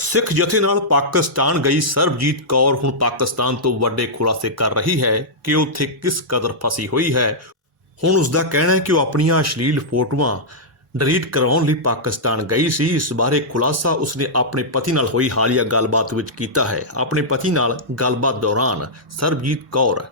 ਸਿੱਖ ਜਥੇ ਨਾਲ ਪਾਕਿਸਤਾਨ ਗਈ ਸਰਬਜੀਤ ਕੌਰ ਹੁਣ ਪਾਕਿਸਤਾਨ ਤੋਂ ਵੱਡੇ ਖੁਲਾਸੇ ਕਰ ਰਹੀ ਹੈ ਕਿ ਉੱਥੇ ਕਿਸ ਕਦਰ ਫਸੀ ਹੋਈ ਹੈ। ਹੁਣ ਉਸ ਦਾ ਕਹਿਣਾ ਹੈ ਕਿ ਉਹ ਆਪਣੀਆਂ ਅਸ਼ਲੀਲ ਫੋਟੋਆਂ ਡਿਲੀਟ ਕਰਾਉਣ ਲਈ ਪਾਕਿਸਤਾਨ ਗਈ ਸੀ। ਇਸ ਬਾਰੇ ਖੁਲਾਸਾ ਉਸਨੇ ਆਪਣੇ ਪਤੀ ਨਾਲ ਹੋਈ ਹਾਲੀਆ ਗੱਲਬਾਤ ਵਿੱਚ ਕੀਤਾ ਹੈ। ਆਪਣੇ ਪਤੀ ਨਾਲ ਗੱਲਬਾਤ ਦੌਰਾਨ ਸਰਬਜੀਤ ਕੌਰ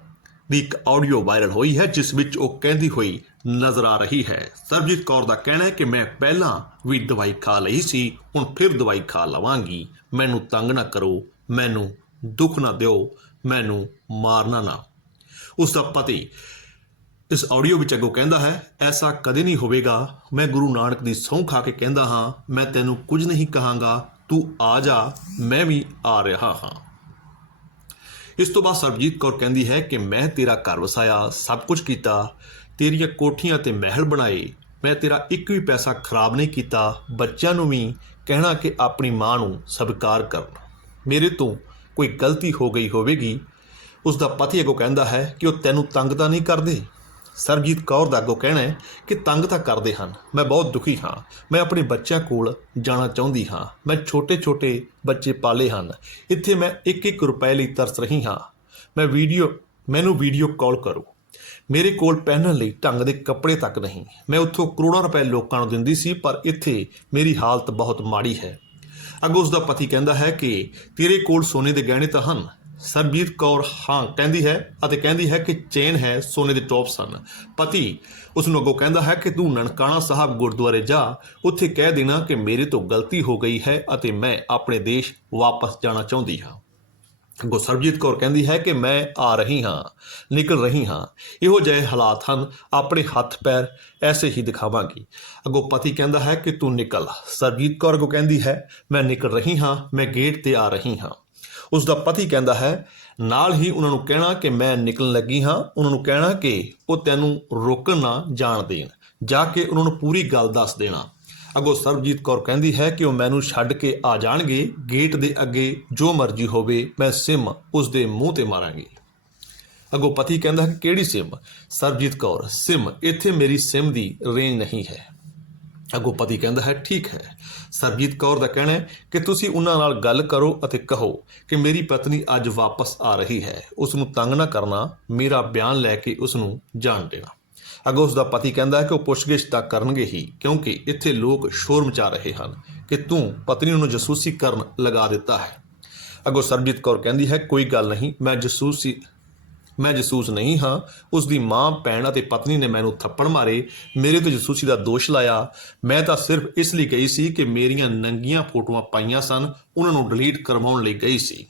ਦੀ ਇੱਕ ਆਡੀਓ ਵਾਇਰਲ ਹੋਈ ਹੈ, ਜਿਸ ਵਿੱਚ ਉਹ ਕਹਿੰਦੀ ਹੋਈ ਨਜ਼ਰ ਆ ਰਹੀ ਹੈ। ਸਰਬਜੀਤ ਕੌਰ ਦਾ ਕਹਿਣਾ ਹੈ ਕਿ ਮੈਂ ਪਹਿਲਾਂ ਵੀ ਦਵਾਈ ਖਾ ਲਈ ਸੀ, ਹੁਣ ਫਿਰ ਦਵਾਈ ਖਾ ਲਵਾਂਗੀ। ਮੈਨੂੰ ਤੰਗ ਨਾ ਕਰੋ, ਮੈਨੂੰ ਦੁੱਖ ਨਾ ਦਿਓ, ਮੈਨੂੰ ਮਾਰਨਾ ਨਾ। ਉਸ ਦਾ ਪਤੀ ਇਸ ਆਡੀਓ ਵਿੱਚ ਅੱਗੋਂ ਕਹਿੰਦਾ ਹੈ, ਐਸਾ ਕਦੇ ਨਹੀਂ ਹੋਵੇਗਾ। ਮੈਂ ਗੁਰੂ ਨਾਨਕ ਦੀ ਸਹੁੰ ਖਾ ਕੇ ਕਹਿੰਦਾ ਹਾਂ, ਮੈਂ ਤੈਨੂੰ ਕੁਝ ਨਹੀਂ ਕਹਾਂਗਾ। ਤੂੰ ਆ ਜਾ, ਮੈਂ ਵੀ ਆ ਰਿਹਾ ਹਾਂ। ਇਸ ਤੋਂ ਬਾਅਦ ਸਰਬਜੀਤ ਕੌਰ ਕਹਿੰਦੀ ਹੈ ਕਿ ਮੈਂ ਤੇਰਾ ਘਰ ਵਸਾਇਆ, ਸਭ ਕੁਝ ਕੀਤਾ, ਤੇਰੀਆਂ ਕੋਠੀਆਂ ਤੇ ਮਹਿਲ ਬਣਾਏ, ਮੈਂ ਤੇਰਾ ਇੱਕ ਵੀ ਪੈਸਾ ਖਰਾਬ ਨਹੀਂ ਕੀਤਾ, ਬੱਚਿਆਂ ਨੂੰ ਵੀ ਕਹਿਣਾ ਕਿ ਆਪਣੀ ਮਾਂ ਨੂੰ ਸਵੀਕਾਰ ਕਰਨ। ਮੇਰੇ ਤੋਂ ਕੋਈ ਗਲਤੀ ਹੋ ਗਈ ਹੋਵੇਗੀ। ਉਸ ਦਾ ਪਤੀ ਅੱਗੋਂ ਕਹਿੰਦਾ ਹੈ ਕਿ ਉਹ ਤੈਨੂੰ ਤੰਗ ਤਾਂ ਨਹੀਂ ਕਰਦੇ? ਸਰਬਜੀਤ ਕੌਰ ਦਾ ਅੱਗੋਂ ਕਹਿਣਾ ਹੈ ਕਿ ਤੰਗ ਤਾਂ ਕਰਦੇ ਹਨ। ਮੈਂ ਬਹੁਤ ਦੁਖੀ ਹਾਂ। ਮੈਂ ਆਪਣੇ ਬੱਚਿਆਂ ਕੋਲ ਜਾਣਾ ਚਾਹੁੰਦੀ ਹਾਂ। ਮੈਂ ਛੋਟੇ-ਛੋਟੇ ਬੱਚੇ ਪਾਲੇ ਹਨ। ਇੱਥੇ ਮੈਂ 1-1 ਰੁਪਏ ਲਈ ਤਰਸ ਰਹੀ ਹਾਂ। ਮੈਂ ਵੀਡੀਓ ਮੈਨੂੰ ਵੀਡੀਓ ਕਾਲ ਕਰੋ। ਮੇਰੇ ਕੋਲ ਪਹਿਨਣ ਲਈ ਢੰਗ ਦੇ ਕੱਪੜੇ ਤੱਕ ਨਹੀਂ। ਮੈਂ ਉੱਥੋਂ ਕਰੋੜਾਂ ਰੁਪਏ ਲੋਕਾਂ ਨੂੰ ਦਿੰਦੀ ਸੀ, ਪਰ ਇੱਥੇ ਮੇਰੀ ਹਾਲਤ ਬਹੁਤ ਮਾੜੀ ਹੈ। ਅੱਗੋਂ ਉਸ ਦਾ ਪਤੀ ਕਹਿੰਦਾ ਹੈ ਕਿ ਤੇਰੇ ਕੋਲ ਸੋਨੇ ਦੇ ਗਹਿਣੇ ਤਾਂ ਹਨ। ਸਰਬਜੀਤ ਕੌਰ ਹਾਂ ਕਹਿੰਦੀ ਹੈ ਅਤੇ ਕਹਿੰਦੀ ਹੈ ਕਿ ਚੇਨ ਹੈ, ਸੋਨੇ ਦੇ ਟੋਪਸ ਸਨ। ਪਤੀ, ਉਸ ਨੂੰ ਅੱਗੋਂ ਕਹਿੰਦਾ ਹੈ ਕਿ ਤੂੰ ਨਨਕਾਣਾ ਸਾਹਿਬ ਗੁਰਦੁਆਰੇ ਜਾ। ਉੱਥੇ ਕਹਿ ਦੇਣਾ ਕਿ ਮੇਰੇ ਤੋਂ ਗਲਤੀ ਹੋ ਗਈ ਹੈ ਅਤੇ ਮੈਂ ਆਪਣੇ ਦੇਸ਼ ਵਾਪਸ ਜਾਣਾ ਚਾਹੁੰਦੀ ਹਾਂ। ਅੱਗੋਂ ਸਰਬਜੀਤ ਕੌਰ ਕਹਿੰਦੀ ਹੈ ਕਿ ਮੈਂ ਆ ਰਹੀ ਹਾਂ, ਨਿਕਲ ਰਹੀ ਹਾਂ। ਇਹੋ ਜਿਹੇ ਹਾਲਾਤ ਹਨ, ਆਪਣੇ ਹੱਥ ਪੈਰ ਐਸੇ ਹੀ ਦਿਖਾਵਾਂਗੀ। ਅੱਗੋਂ ਪਤੀ ਕਹਿੰਦਾ ਹੈ ਕਿ ਤੂੰ ਨਿਕਲ। ਸਰਬਜੀਤ ਕੌਰ ਅੱਗੋਂ ਕਹਿੰਦੀ ਹੈ, ਮੈਂ ਨਿਕਲ ਰਹੀ ਹਾਂ, ਮੈਂ ਗੇਟ ਤੇ ਆ ਰਹੀ ਹਾਂ। ਉਸ ਦਾ ਪਤੀ ਕਹਿੰਦਾ ਹੈ, ਨਾਲ ਹੀ ਉਹਨਾਂ ਨੂੰ ਕਹਿਣਾ ਕਿ ਮੈਂ ਨਿਕਲਣ ਲੱਗੀ ਹਾਂ। ਉਹਨਾਂ ਨੂੰ ਕਹਿਣਾ ਕਿ ਉਹ ਤੈਨੂੰ ਰੋਕਣ ਨਾ ਜਾਣ ਦੇਣ। ਜਾ ਕੇ ਉਹਨਾਂ ਨੂੰ ਪੂਰੀ ਗੱਲ ਦੱਸ ਦੇਣਾ। ਅੱਗੋਂ ਸਰਬਜੀਤ ਕੌਰ ਕਹਿੰਦੀ ਹੈ ਕਿ ਉਹ ਮੈਨੂੰ ਛੱਡ ਕੇ ਆ ਜਾਣਗੇ। ਗੇਟ ਦੇ ਅੱਗੇ ਜੋ ਮਰਜ਼ੀ ਹੋਵੇ, ਮੈਂ ਸਿਮ ਉਸ ਦੇ ਮੂੰਹ ਤੇ ਮਾਰਾਂਗੀ। ਅੱਗੋਂ ਪਤੀ ਕਹਿੰਦਾ ਹੈ ਕਿ ਕਿਹੜੀ ਸਿਮ? ਸਰਬਜੀਤ ਕੌਰ, ਸਿਮ, ਇੱਥੇ ਮੇਰੀ ਸਿਮ ਦੀ ਰੇਂਜ ਨਹੀਂ ਹੈ। ਅੱਗੋਂ ਪਤੀ ਕਹਿੰਦਾ ਹੈ, ਠੀਕ ਹੈ। ਸਰਬਜੀਤ ਕੌਰ ਦਾ ਕਹਿਣਾ ਹੈ ਕਿ ਤੁਸੀਂ ਉਹਨਾਂ ਨਾਲ ਗੱਲ ਕਰੋ ਅਤੇ ਕਹੋ ਕਿ ਮੇਰੀ ਪਤਨੀ ਅੱਜ ਵਾਪਸ ਆ ਰਹੀ ਹੈ। ਉਸ ਨੂੰ ਤੰਗ ਨਾ ਕਰਨਾ, ਮੇਰਾ ਬਿਆਨ ਲੈ ਕੇ ਉਸ ਨੂੰ ਜਾਣ ਦੇਣਾ। ਅੱਗੋਂ ਉਸ ਦਾ ਪਤੀ ਕਹਿੰਦਾ ਹੈ ਕਿ ਉਹ ਪੁੱਛਗਿੱਛ ਤਾਂ ਕਰਨਗੇ ਹੀ, ਕਿਉਂਕਿ ਇੱਥੇ ਲੋਕ ਸ਼ੋਰ ਮਚਾ ਰਹੇ ਹਨ ਕਿ ਤੂੰ ਪਤਨੀ ਨੂੰ ਜਸੂਸੀ ਕਰਨ ਲਗਾ ਦਿੱਤਾ ਹੈ। ਅੱਗੋਂ ਸਰਬਜੀਤ ਕੌਰ ਕਹਿੰਦੀ ਹੈ, ਕੋਈ ਗੱਲ ਨਹੀਂ, ਮੈਂ ਜਸੂਸੀ ਮੈਂ ਜਸੂਸ ਨਹੀਂ ਹਾਂ। ਉਸ ਦੀ ਮਾਂ, ਭੈਣ ਅਤੇ ਪਤਨੀ ਨੇ ਮੈਨੂੰ ਥੱਪੜ ਮਾਰੇ। ਮੇਰੇ ਤੇ ਜਸੂਸੀ ਦਾ ਦੋਸ਼ ਲਾਇਆ। ਮੈਂ ਤਾਂ ਸਿਰਫ ਇਸ ਲਈ ਗਈ ਸੀ ਕਿ ਮੇਰੀਆਂ ਨੰਗੀਆਂ ਫੋਟੋਆਂ ਪਾਈਆਂ ਸਨ। ਉਹਨਾਂ ਨੂੰ ਡਿਲੀਟ ਕਰਵਾਉਣ ਲਈ ਗਈ ਸੀ।